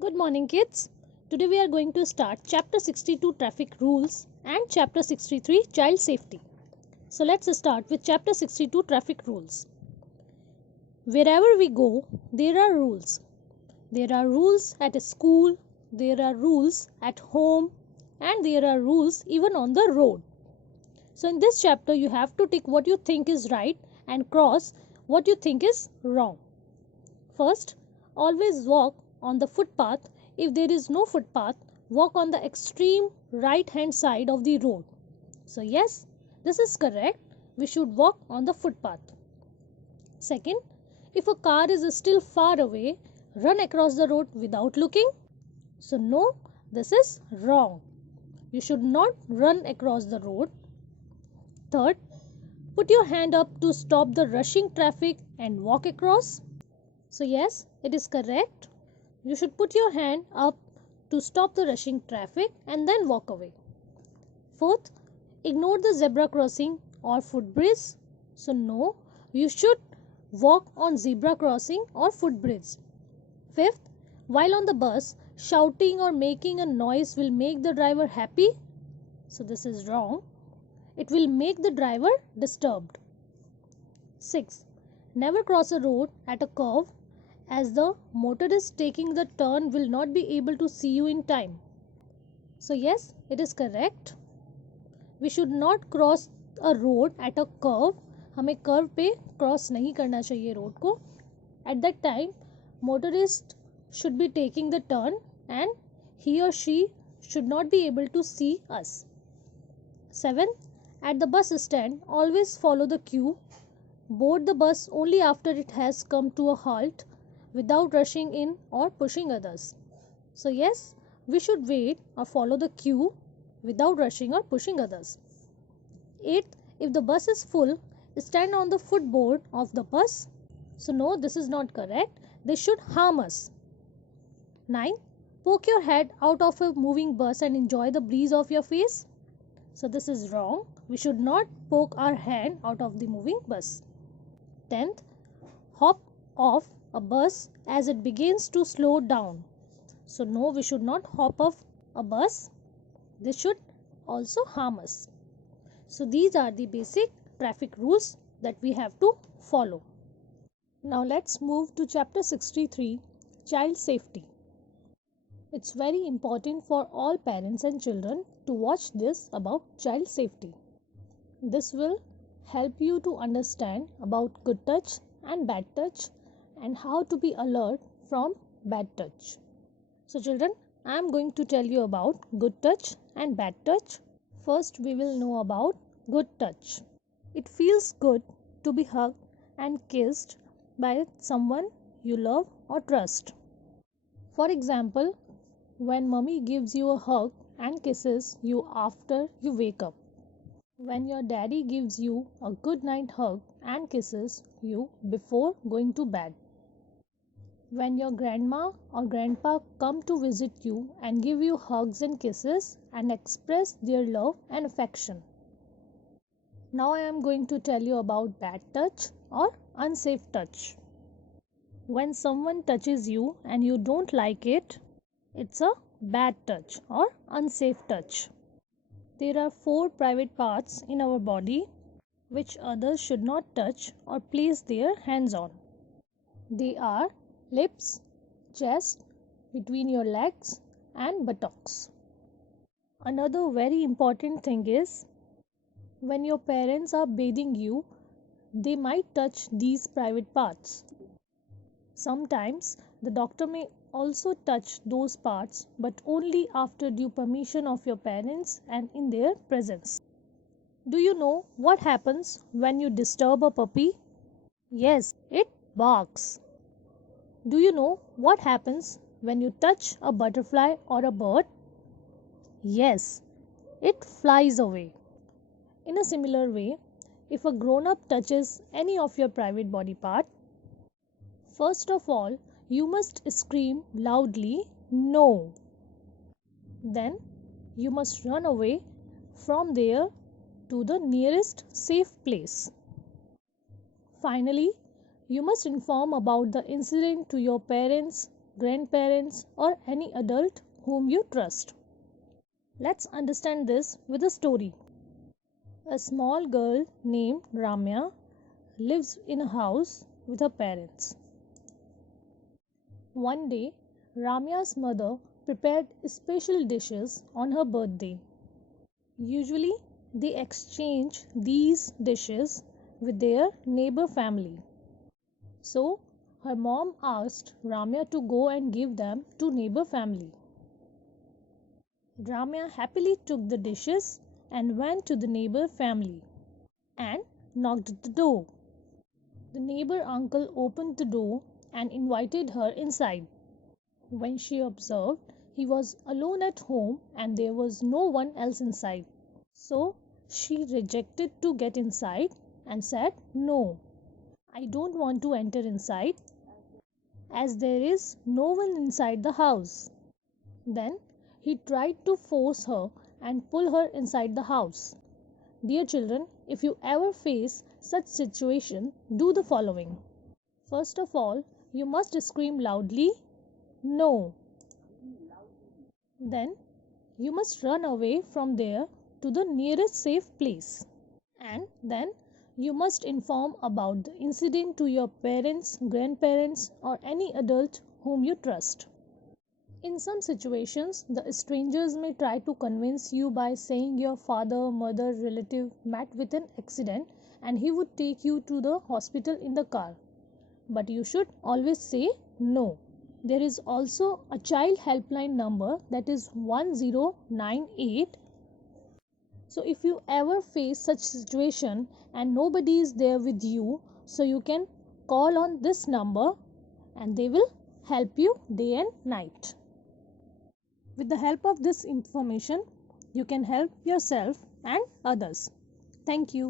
Good morning, kids. Today we are going to start Chapter 62 Traffic Rules and Chapter 63 Child Safety. So let's start with Chapter 62 Traffic Rules. Wherever we go, there are rules. There are rules at a school, there are rules at home, and there are rules even on the road. So in this chapter, you have to tick what you think is right and cross what you think is wrong. First, always walk on the footpath. If there is no footpath, walk on the extreme right hand side of the road. So, yes, this is correct. We should walk on the footpath. Second, if a car is still far away, run across the road without looking. So, no, this is wrong. You should not run across the road. Third, put your hand up to stop the rushing traffic and walk across. So, yes, it is correct. You should put your hand up to stop the rushing traffic and then walk away. Fourth, ignore the zebra crossing or footbridge. So, no, you should walk on zebra crossing or footbridge. Fifth, while on the bus, shouting or making a noise will make the driver happy. So, this is wrong. It will make the driver disturbed. Sixth, never cross a road at a curve, as the motorist taking the turn will not be able to see you in time. So yes, it is correct. We should not cross a road at a curve. हमें curve पे cross नहीं करना चाहिए road को. At that time, motorist should be taking the turn and he or she should not be able to see us. 7. At the bus stand, always follow the queue. Board the bus only after it has come to a halt, without rushing in or pushing others. So, yes, we should wait or follow the queue without rushing or pushing others. 8. If the bus is full, stand on the footboard of the bus. So, no, this is not correct. This should harm us. 9. Poke your head out of a moving bus and enjoy the breeze of your face. So, this is wrong. We should not poke our hand out of the moving bus. 10th, hop off a bus as it begins to slow down. So, no, we should not hop off a bus. This should also harm us. So, these are the basic traffic rules that we have to follow. Now, let's move to Chapter 63 Child Safety. It's very important for all parents and children to watch this about child safety. This will help you to understand about good touch and bad touch and how to be alert from bad touch. So children, I am going to tell you about good touch and bad touch. First we will know about good touch. It feels good to be hugged and kissed by someone you love or trust. For example, when mommy gives you a hug and kisses you after you wake up. When your daddy gives you a good night hug and kisses you before going to bed. When your grandma or grandpa come to visit you and give you hugs and kisses and express their love and affection. Now I am going to tell you about bad touch or unsafe touch. When someone touches you and you don't like it, it's a bad touch or unsafe touch. There are 4 private parts in our body which others should not touch or place their hands on. They are lips, chest, between your legs and buttocks. Another very important thing is when your parents are bathing you, they might touch these private parts. Sometimes the doctor may also touch those parts, but only after due permission of your parents and in their presence. Do you know what happens when you disturb a puppy? Yes, it barks. Do you know what happens when you touch a butterfly or a bird? Yes, it flies away. In a similar way, if a grown up touches any of your private body part, first of all, you must scream loudly, no. Then you must run away from there to the nearest safe place. Finally, you must inform about the incident to your parents grandparents, or any adult whom you trust. Let's understand this with a story. A small girl named Ramya lives in a house with her parents. One day, Ramya's mother prepared special dishes on her birthday. Usually, they exchange these dishes with their neighbor family. So, her mom asked Ramya to go and give them to neighbor family. Ramya happily took the dishes and went to the neighbor family and knocked at the door. The neighbor uncle opened the door and invited her inside. When she observed he was alone at home and there was no one else inside, so she rejected to get inside and said, "No, I don't want to enter inside as there is no one inside the house." Then he tried to force her and pull her inside the house. Dear children, if you ever face such situation, do the following. First of all, you must scream loudly, "No." Then you must run away from there to the nearest safe place. And then you must inform about the incident to your parents, grandparents, or any adult whom you trust. In some situations, the strangers may try to convince you by saying your father, mother, relative met with an accident and he would take you to the hospital in the car. But you should always say no. There is also a child helpline number, that is 1098. So if you ever face such situation and nobody is there with you, so you can call on this number and they will help you day and night. With the help of this information, you can help yourself and others. Thank you.